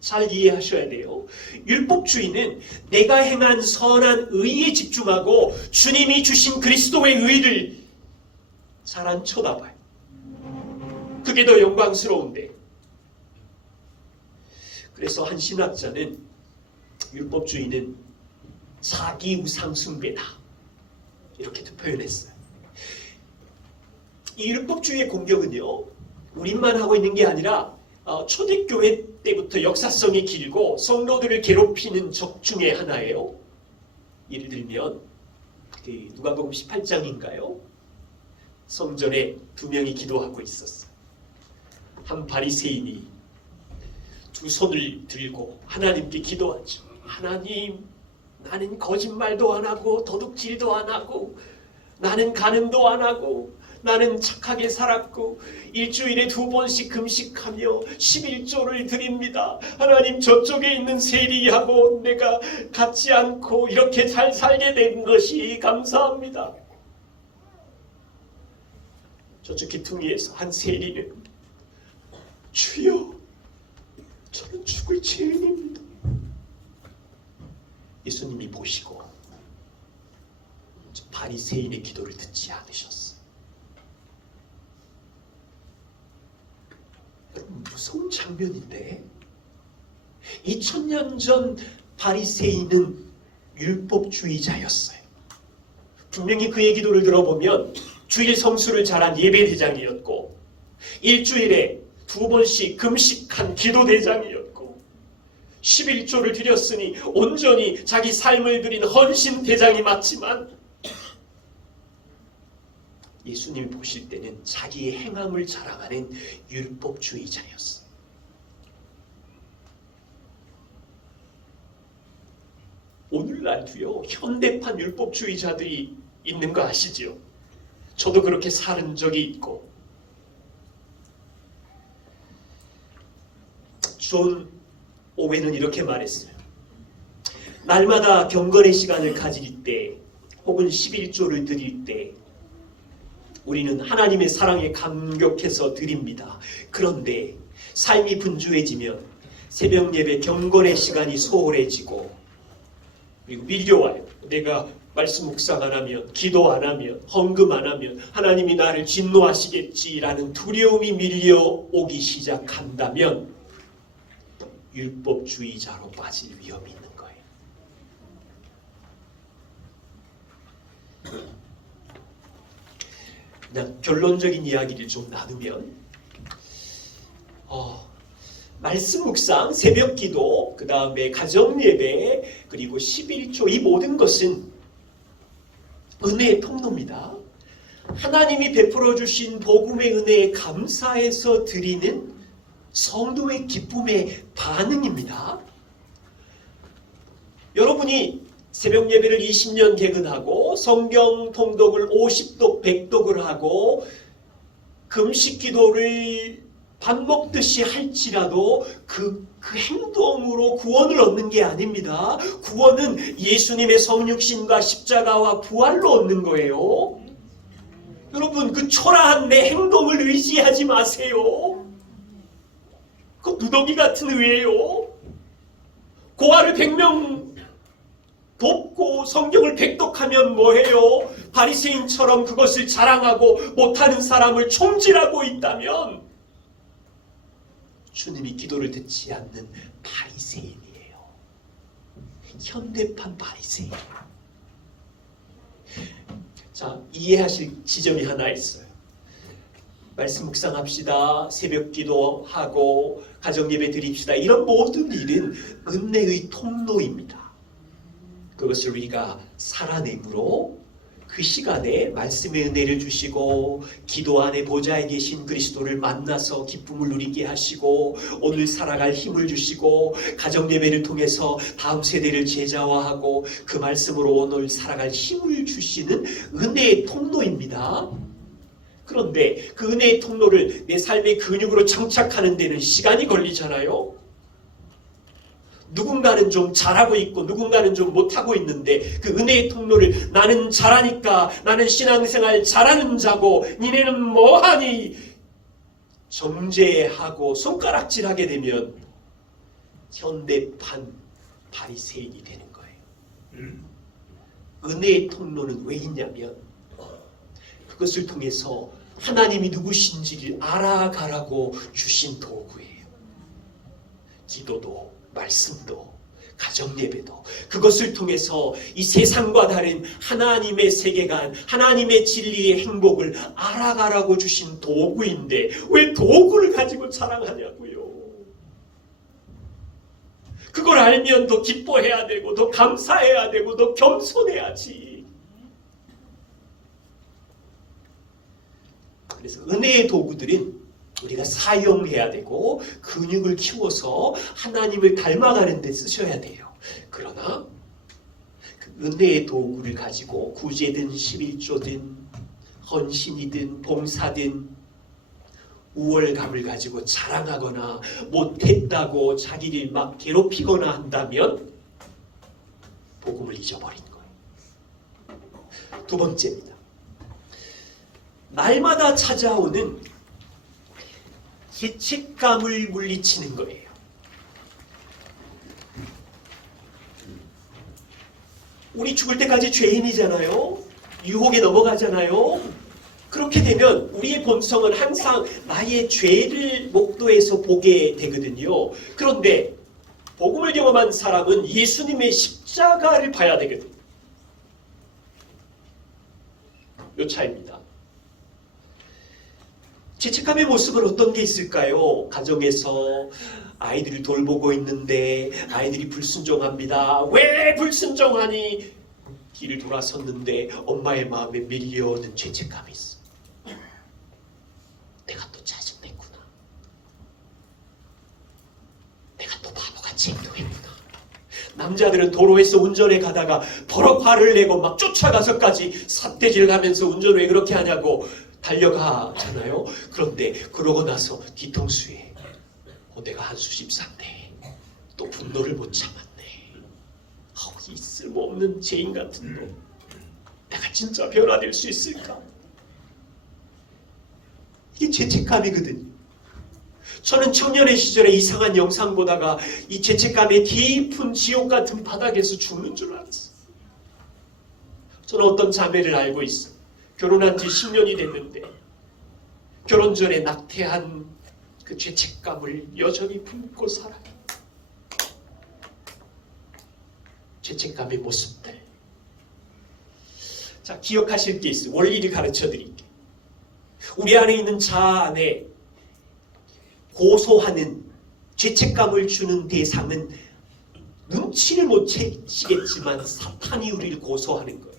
잘 이해하셔야 돼요. 율법주의는 내가 행한 선한 의에 집중하고 주님이 주신 그리스도의 의를 잘 안 쳐다봐요. 그게 더 영광스러운데. 그래서 한 신학자는 율법주의는 자기 우상 숭배다, 이렇게 표현했어요. 이 율법주의의 공격은요, 우리만 하고 있는 게 아니라 초대교회 때부터 역사성이 길고 성도들을 괴롭히는 적 중에 하나예요. 예를 들면 누가복음 18장인가요? 성전에 두 명이 기도하고 있었어요. 한 바리새인이 두 손을 들고 하나님께 기도하죠. 하나님, 나는 거짓말도 안 하고 도둑질도 안 하고 나는 간음도 안 하고 나는 착하게 살았고 일주일에 2번씩 금식하며 11조를 드립니다. 하나님, 저쪽에 있는 세리하고 내가 같지 않고 이렇게 잘 살게 된 것이 감사합니다. 저쪽 기퉁이에서 한 세리는 주여, 저는 죽을 죄인입니다. 예수님이 보시고 바리새인의 기도를 듣지 않으셨어요. 무서운 장면인데 2000년 전 바리새인은 율법주의자였어요. 분명히 그의 기도를 들어보면 주일 성수를 잘한 예배대장이었고 일주일에 2번씩 금식한 기도대장이었고 11조를 드렸으니 온전히 자기 삶을 드린 헌신대장이 맞지만 예수님이 보실 때는 자기의 행함을 자랑하는 율법주의자였어요. 오늘날도요, 현대판 율법주의자들이 있는 거 아시죠? 저도 그렇게 살은 적이 있고. 존 오웬은 이렇게 말했어요. 날마다 경건의 시간을 가질 때 혹은 11조를 드릴 때 우리는 하나님의 사랑에 감격해서 드립니다. 그런데 삶이 분주해지면 새벽 예배 경건의 시간이 소홀해지고 그리고 밀려와요. 내가 말씀 묵상 안 하면, 기도 안 하면, 헌금 안 하면 하나님이 나를 진노하시겠지라는 두려움이 밀려오기 시작한다면 율법주의자로 빠질 위험이 있는 거예요. 그냥 결론적인 이야기를 좀 나누면 말씀 묵상, 새벽 기도, 그 다음에 가정 예배, 그리고 11조, 이 모든 것은 은혜의 통로입니다. 하나님이 베풀어 주신 복음의 은혜에 감사해서 드리는 성도의 기쁨의 반응입니다. 여러분이 새벽 예배를 20년 개근하고 성경 통독을 50독, 100독을 하고 금식 기도를 밥 먹듯이 할지라도 그 행동으로 구원을 얻는 게 아닙니다. 구원은 예수님의 성육신과 십자가와 부활로 얻는 거예요. 여러분, 그 초라한 내 행동을 의지하지 마세요. 그 누더기 같은 의예요. 고아를 100명 돕고 성경을 백독하면 뭐해요? 바리새인처럼 그것을 자랑하고 못하는 사람을 총질하고 있다면 주님이 기도를 듣지 않는 바리새인이에요. 현대판 바리새인. 자, 이해하실 지점이 하나 있어요. 말씀 묵상합시다. 새벽 기도하고 가정 예배 드립시다. 이런 모든 일은 은혜의 통로입니다. 그것을 우리가 살아내므로 그 시간에 말씀의 은혜를 주시고 기도 안에 보좌에 계신 그리스도를 만나서 기쁨을 누리게 하시고 오늘 살아갈 힘을 주시고 가정 예배를 통해서 다음 세대를 제자화하고 그 말씀으로 오늘 살아갈 힘을 주시는 은혜의 통로입니다. 그런데 그 은혜의 통로를 내 삶의 근육으로 장착하는 데는 시간이 걸리잖아요. 누군가는 좀 잘하고 있고 누군가는 좀 못하고 있는데 그 은혜의 통로를 나는 잘하니까 나는 신앙생활 잘하는 자고 니네는 뭐하니 정죄하고 손가락질하게 되면 현대판 바리새인이 되는 거예요. 은혜의 통로는 왜 있냐면 그것을 통해서 하나님이 누구신지를 알아가라고 주신 도구예요. 기도도 말씀도 가정예배도 그것을 통해서 이 세상과 다른 하나님의 세계관, 하나님의 진리의 행복을 알아가라고 주신 도구인데 왜 도구를 가지고 자랑하냐고요. 그걸 알면 더 기뻐해야 되고 더 감사해야 되고 더 겸손해야지. 그래서 은혜의 도구들은 우리가 사용해야 되고 근육을 키워서 하나님을 닮아가는 데 쓰셔야 돼요. 그러나 그 은혜의 도구를 가지고 구제든 11조든 헌신이든 봉사든 우월감을 가지고 자랑하거나 못했다고 자기를 막 괴롭히거나 한다면 복음을 잊어버린 거예요. 두 번째입니다. 날마다 찾아오는 죄책감을 물리치는 거예요. 우리 죽을 때까지 죄인이잖아요. 유혹에 넘어가잖아요. 그렇게 되면 우리의 본성은 항상 나의 죄를 목도해서 보게 되거든요. 그런데 복음을 경험한 사람은 예수님의 십자가를 봐야 되거든요. 요 차이입니다. 죄책감의 모습은 어떤 게 있을까요? 가정에서 아이들을 돌보고 있는데 아이들이 불순종합니다. 왜 불순종하니? 길을 돌아섰는데 엄마의 마음에 밀려오는 죄책감이 있어. 내가 또 짜증냈구나. 내가 또 바보같이 행동했구나. 남자들은 도로에서 운전해 가다가 버럭 화를 내고 막 쫓아가서까지 삿대질 하면서 운전 왜 그렇게 하냐고 달려가잖아요. 그런데 그러고 나서 뒤통수에 내가 한수 십산데 또 분노를 못 참았네. 이 쓸모없는 죄인 같은 놈. 내가 진짜 변화될 수 있을까? 이게 죄책감이거든요. 저는 청년의 시절에 이상한 영상 보다가 이 죄책감의 깊은 지옥 같은 바닥에서 죽는 줄 알았어요. 저는 어떤 자매를 알고 있어요. 결혼한 지 10년이 됐는데 결혼 전에 낙태한 그 죄책감을 여전히 품고 살아요. 죄책감의 모습들. 자, 기억하실 게 있어요. 원리를 가르쳐 드릴게요. 우리 안에 있는 자아 안에 고소하는 죄책감을 주는 대상은 눈치를 못 채시겠지만 사탄이 우리를 고소하는 거예요.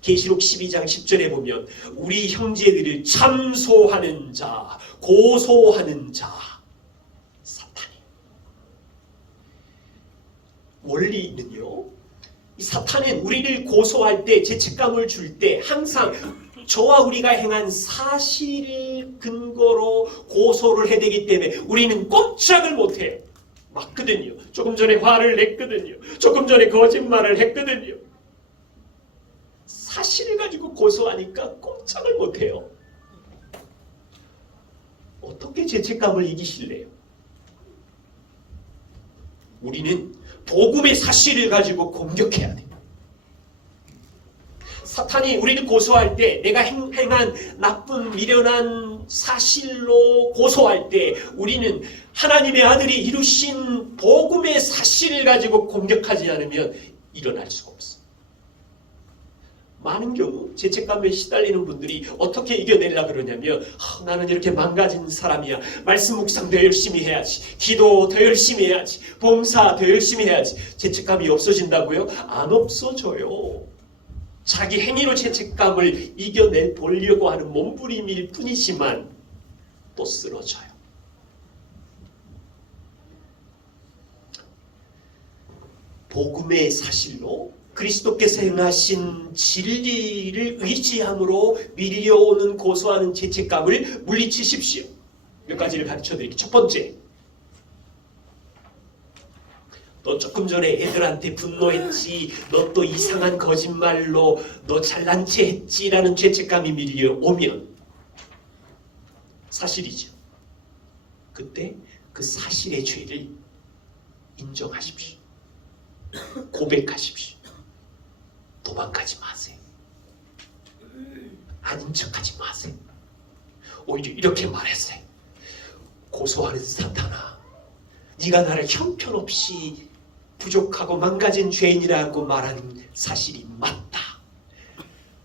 계시록 12장 10절에 보면 우리 형제들을 참소하는 자, 고소하는 자, 사탄이에요. 원리는요, 이 사탄은 우리를 고소할 때, 죄책감을 줄 때 항상 저와 우리가 행한 사실을 근거로 고소를 해대기 때문에 우리는 꼼짝을 못해요. 맞거든요. 조금 전에 화를 냈거든요. 조금 전에 거짓말을 했거든요. 사실을 가지고 고소하니까 꼼짝을 못해요. 어떻게 죄책감을 이기실래요? 우리는 복음의 사실을 가지고 공격해야 돼. 사탄이 우리를 고소할 때, 내가 행한 나쁜 미련한 사실로 고소할 때 우리는 하나님의 아들이 이루신 복음의 사실을 가지고 공격하지 않으면 일어날 수가 없어. 많은 경우 죄책감에 시달리는 분들이 어떻게 이겨내려고 그러냐면 나는 이렇게 망가진 사람이야. 말씀 묵상 더 열심히 해야지. 기도 더 열심히 해야지. 봉사 더 열심히 해야지. 죄책감이 없어진다고요? 안 없어져요. 자기 행위로 죄책감을 이겨내 보려고 하는 몸부림일 뿐이지만 또 쓰러져요. 복음의 사실로 그리스도께서 행하신 진리를 의지함으로 밀려오는 고소하는 죄책감을 물리치십시오. 몇 가지를 가르쳐 드릴게요. 첫 번째, 너 조금 전에 애들한테 분노했지, 너 또 이상한 거짓말로 너 잘난 체 했지라는 죄책감이 밀려오면 사실이죠. 그때 그 사실의 죄를 인정하십시오. 고백하십시오. 도망가지 마세요. 아닌 척하지 마세요. 오히려 이렇게 말했어요. 고소하는 사탄아, 네가 나를 형편없이 부족하고 망가진 죄인이라고 말하는 사실이 맞다.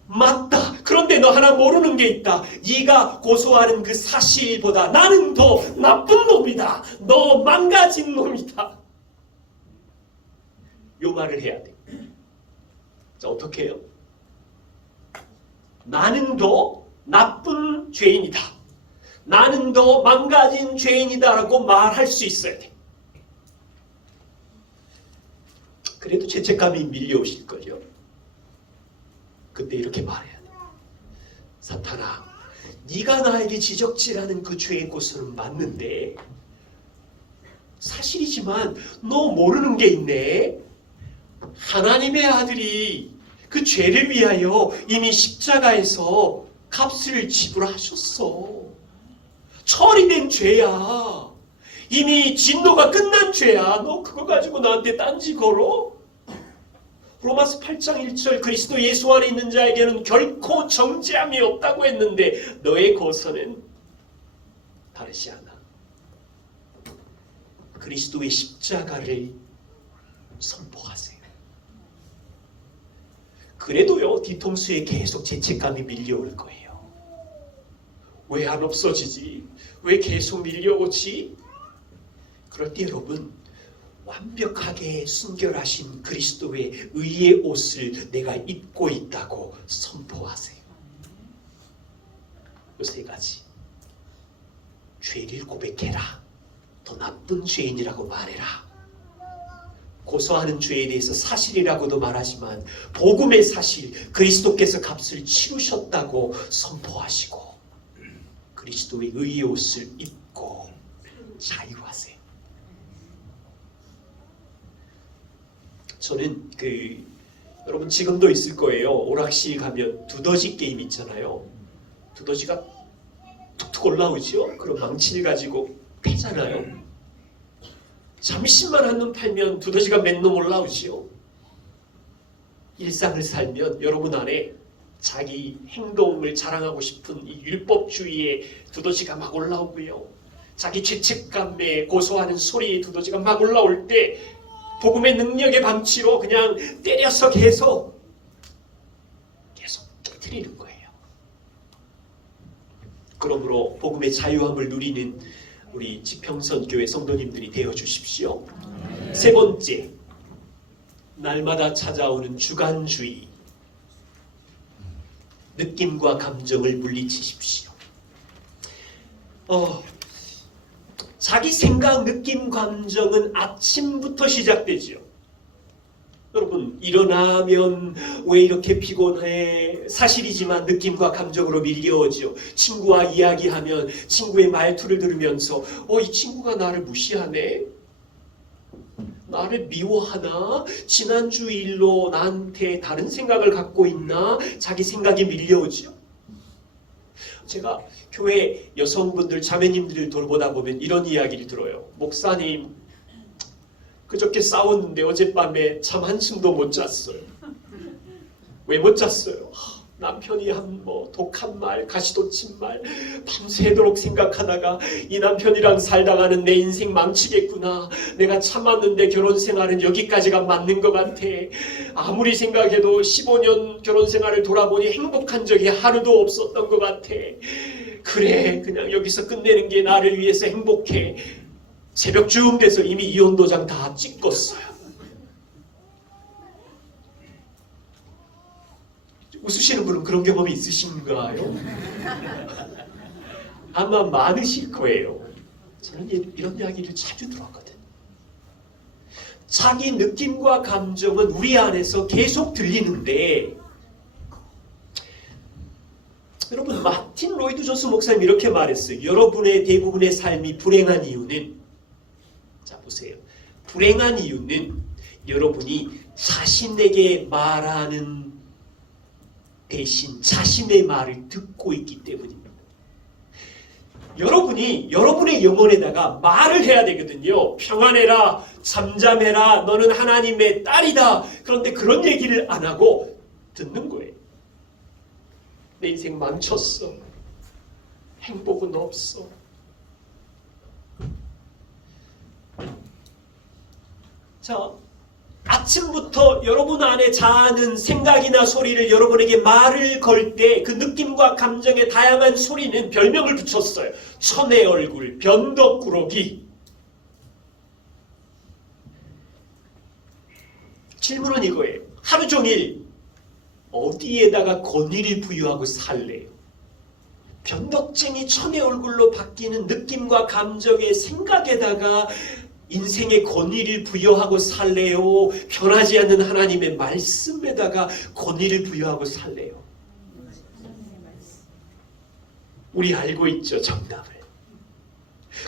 맞다. 그런데 너 하나 모르는 게 있다. 네가 고소하는 그 사실보다 나는 더 나쁜 놈이다. 너 망가진 놈이다. 요 말을 해야 돼. 자, 어떻게 해요? 나는 더 나쁜 죄인이다. 나는 더 망가진 죄인이다라고 말할 수 있어야 돼. 그래도 죄책감이 밀려오실 거죠. 그때 이렇게 말해야 돼. 사탄아, 네가 나에게 지적질하는 그 죄의 고소는 맞는데 사실이지만 너 모르는 게 있네. 하나님의 아들이 그 죄를 위하여 이미 십자가에서 값을 지불하셨어. 처리된 죄야. 이미 진노가 끝난 죄야. 너 그거 가지고 나한테 딴지 걸어? 로마서 8장 1절 그리스도 예수 안에 있는 자에게는 결코 정죄함이 없다고 했는데 너의 고소는 다르지 않아. 그리스도의 십자가를 선포하세요. 그래도요, 뒤통수에 계속 죄책감이 밀려올 거예요. 왜 안 없어지지? 왜 계속 밀려오지? 그럴 때 여러분, 완벽하게 순결하신 그리스도의 의의 옷을 내가 입고 있다고 선포하세요. 이 세 가지. 죄를 고백해라. 더 나쁜 죄인이라고 말해라. 고소하는 죄에 대해서 사실이라고도 말하지만 복음의 사실, 그리스도께서 값을 치르셨다고 선포하시고 그리스도의 의의 옷을 입고 자유하세요. 저는 여러분 지금도 있을 거예요. 오락실 가면 두더지 게임 있잖아요. 두더지가 툭툭 올라오죠. 그럼 망치를 가지고 패잖아요. 잠시만 한눈 팔면 두더지가 몇 놈 올라오지요. 일상을 살면 여러분 안에 자기 행동을 자랑하고 싶은 이 율법주의의 두더지가 막 올라오고요. 자기 죄책감에 고소하는 소리의 두더지가 막 올라올 때 복음의 능력의 방치로 그냥 때려서 계속 깨트리는 거예요. 그러므로 복음의 자유함을 누리는 우리 지평선 교회 성도님들이 되어 주십시오. 세 번째, 날마다 찾아오는 주관주의. 느낌과 감정을 물리치십시오. 자기 생각, 느낌, 감정은 아침부터 시작되죠. 여러분, 일어나면 왜 이렇게 피곤해? 사실이지만 느낌과 감정으로 밀려오죠. 친구와 이야기하면 친구의 말투를 들으면서 이 친구가 나를 무시하네? 나를 미워하나? 지난주 일로 나한테 다른 생각을 갖고 있나? 자기 생각이 밀려오죠. 제가 교회 여성분들, 자매님들을 돌보다 보면 이런 이야기를 들어요. 목사님, 그저께 싸웠는데 어젯밤에 잠 한숨도 못 잤어요. 왜 못 잤어요? 남편이 한 독한 말, 가시돋친 말 밤새도록 생각하다가 이 남편이랑 살다가는 내 인생 망치겠구나. 내가 참았는데 결혼 생활은 여기까지가 맞는 것 같아. 아무리 생각해도 15년 결혼 생활을 돌아보니 행복한 적이 하루도 없었던 것 같아. 그래, 그냥 여기서 끝내는 게 나를 위해서 행복해. 새벽쯤 돼서 이미 이혼 도장 다 찍었어요. 웃으시는 분은 그런 경험이 있으신가요? 아마 많으실 거예요. 저는 이런 이야기를 자주 들었거든. 자기 느낌과 감정은 우리 안에서 계속 들리는데, 여러분, 마틴 로이드 존스 목사님 이렇게 말했어요. 여러분의 대부분의 삶이 불행한 이유는, 자 보세요. 불행한 이유는 여러분이 자신에게 말하는 대신 자신의 말을 듣고 있기 때문입니다. 여러분이 여러분의 영혼에다가 말을 해야 되거든요. 평안해라, 잠잠해라, 너는 하나님의 딸이다. 그런데 그런 얘기를 안 하고 듣는 거예요. 내 인생 망쳤어. 행복은 없어. 자, 아침부터 여러분 안에 자아는 생각이나 소리를 여러분에게 말을 걸 때 그 느낌과 감정의 다양한 소리는 별명을 붙였어요. 천의 얼굴, 변덕꾸러기. 질문은 이거예요. 하루 종일 어디에다가 권위를 부여하고 살래요? 변덕쟁이 천의 얼굴로 바뀌는 느낌과 감정의 생각에다가 인생의 권위를 부여하고 살래요? 변하지 않는 하나님의 말씀에다가 권위를 부여하고 살래요? 우리 알고 있죠, 정답을.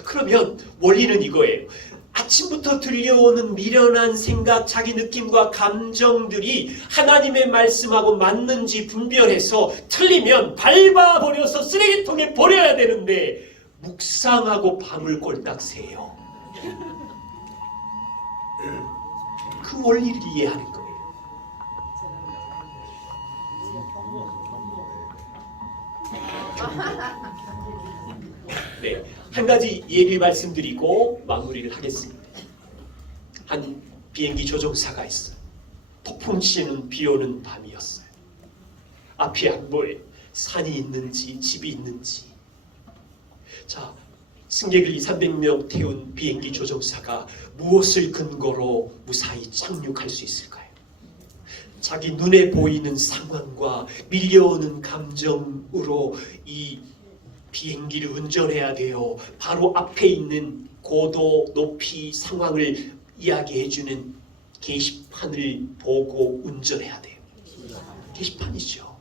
그러면 원리는 이거예요. 아침부터 들려오는 미련한 생각, 자기 느낌과 감정들이 하나님의 말씀하고 맞는지 분별해서 틀리면 밟아버려서 쓰레기통에 버려야 되는데 묵상하고 밤을 꼴딱 새요. 그 원리를 이해하는 거예요. 네, 한 가지 예를 말씀드리고 마무리를 하겠습니다. 한 비행기 조종사가 있어요. 폭풍 치는 비 오는 밤이었어요. 앞이 안 보여요. 산이 있는지 집이 있는지. 자, 승객을 200~300명 태운 비행기 조종사가 무엇을 근거로 무사히 착륙할 수 있을까요? 자기 눈에 보이는 상황과 밀려오는 감정으로 이 비행기를 운전해야 돼요. 바로 앞에 있는 고도, 높이, 상황을 이야기해주는 게시판을 보고 운전해야 돼요. 게시판이죠.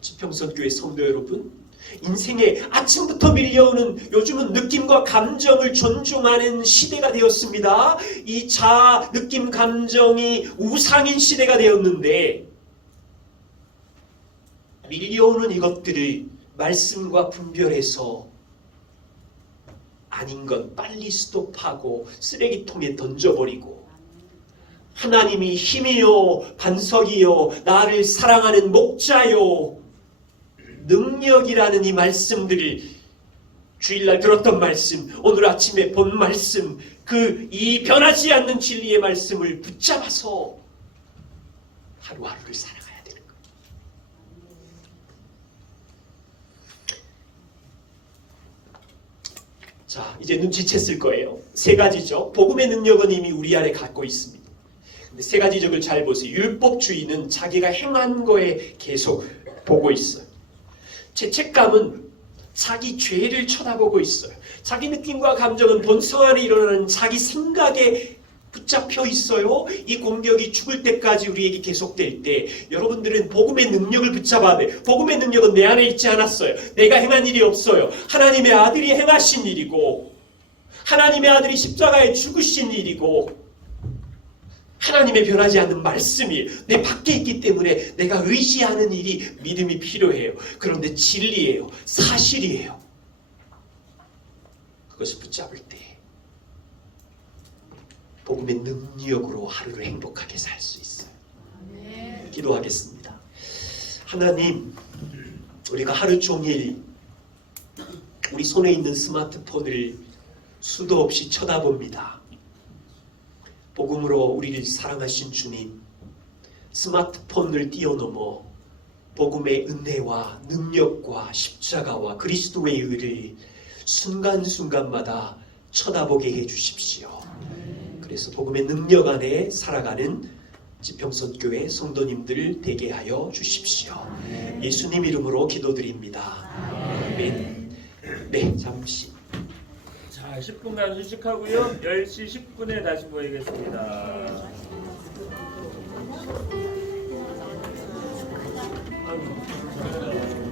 지평선교회 성도 여러분, 인생에 아침부터 밀려오는 요즘은 느낌과 감정을 존중하는 시대가 되었습니다. 이 자아, 느낌, 감정이 우상인 시대가 되었는데 밀려오는 이것들을 말씀과 분별해서 아닌 건 빨리 스톱하고 쓰레기통에 던져버리고 하나님이 힘이요 반석이요 나를 사랑하는 목자요 능력이라는 이 말씀들을 주일날 들었던 말씀, 오늘 아침에 본 말씀, 이 변하지 않는 진리의 말씀을 붙잡아서 하루하루를 살아가야 되는 거예요. 자, 이제 눈치챘을 거예요. 세 가지죠. 복음의 능력은 이미 우리 안에 갖고 있습니다. 근데 세 가지 적을 잘 보세요. 율법주의는 자기가 행한 거에 계속 보고 있어요. 죄책감은 자기 죄를 쳐다보고 있어요. 자기 느낌과 감정은 본성 안에 일어나는 자기 생각에 붙잡혀 있어요. 이 공격이 죽을 때까지 우리에게 계속될 때 여러분들은 복음의 능력을 붙잡아야 돼요. 복음의 능력은 내 안에 있지 않았어요. 내가 행한 일이 없어요. 하나님의 아들이 행하신 일이고 하나님의 아들이 십자가에 죽으신 일이고 하나님의 변하지 않는 말씀이 내 밖에 있기 때문에 내가 의지하는 일이 믿음이 필요해요. 그런데 진리예요. 사실이에요. 그것을 붙잡을 때 복음의 능력으로 하루를 행복하게 살 수 있어요. 기도하겠습니다. 하나님, 우리가 하루 종일 우리 손에 있는 스마트폰을 수도 없이 쳐다봅니다. 복음으로 우리를 사랑하신 주님, 스마트폰을 뛰어넘어 복음의 은혜와 능력과 십자가와 그리스도의 의를 순간순간마다 쳐다보게 해주십시오. 그래서 복음의 능력 안에 살아가는 지평선교회 성도님들 되게 하여 주십시오. 예수님 이름으로 기도드립니다. 아멘. 네, 잠시. 자, 10분간 휴식하고요. 10시 10분에 다시 모이겠습니다. 아이고.